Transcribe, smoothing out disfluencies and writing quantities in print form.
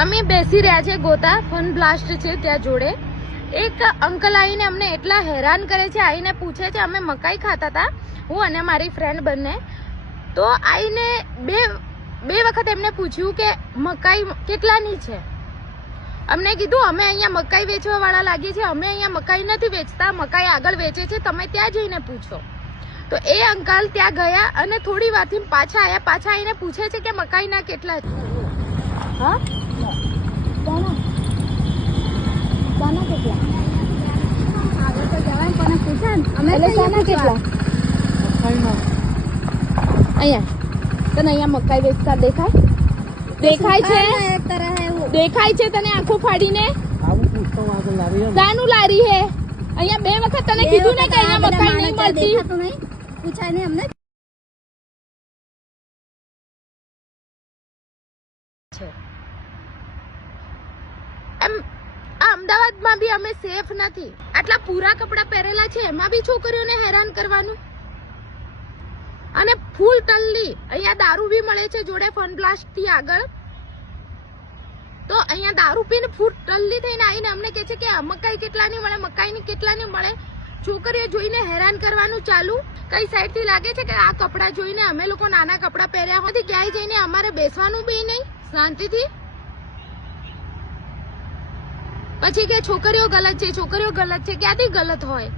અમે બેસી રહ્યા છે ગોતા ફન બ્લાસ્ટ છે ત્યાં જોડે. એક અંકલ આવીને અમને એટલા હેરાન કરે છે, આવીને પૂછે છે, અમે મકાઈ ખાતા હતા હું અને મારી ફ્રેન્ડ બંને, તો આવીને બે વખત એમને પૂછ્યું કે મકાઈ કેટલાની છે. અમને કીધું અમે અહીંયા મકાઈ વેચવા વાળા લાગીએ છીએ, અમે અહીંયા મકાઈ નથી વેચતા, મકાઈ આગળ વેચે છે, તમે ત્યાં જઈને પૂછો. તો એ અંકલ ત્યાં ગયા અને થોડી વારથી પાછા આવ્યા, પાછા આવીને પૂછે છે કે મકાઈના કેટલા છે. હા કેટલા આગળ તો જવાય પણ પૂછે અમે કેટલા અહીંયા તને અહીંયા મકાઈ વેચતા દેખાય છે તને આંખો ફાડીને શાનું લારી હે? અહીંયા બે વખત તને કીધું ને કે અહીંયા મકાઈ નહીં મળતી. પૂછાય ને અમને એમ અમદાવાદમાં બી અમે સેફ નથી. આટલા પૂરા કપડા પહેરેલા છે એમાં બી છોકરીઓને હેરાન કરવાનું. અને ફૂલ ટલ્લી અહીંયા દારૂ બી મળે છે જોડે ફન બ્લાસ્ટ થી આગળ. તો અહીંયા દારૂ પીને ફૂલ ટલ્લી થઈને આવીને અમને કહે છે કે મકાઈ કેટલાની મળે, મકાઈની કેટલાની મળે. છોકરીઓ જોઈને હેરાન કરવાનું ચાલુ. કઈ સાઈડ થી લાગે છે કે આ કપડા જોઈને અમે લોકો નાના કપડા પહેર્યા હોય ક્યાંય જઈને અમારે બેસવાનું બી નહીં શાંતિથી. પછી કે છોકરીઓ ગલત છે, છોકરીઓ ગલત છે. ક્યાંથી ગલત હોય?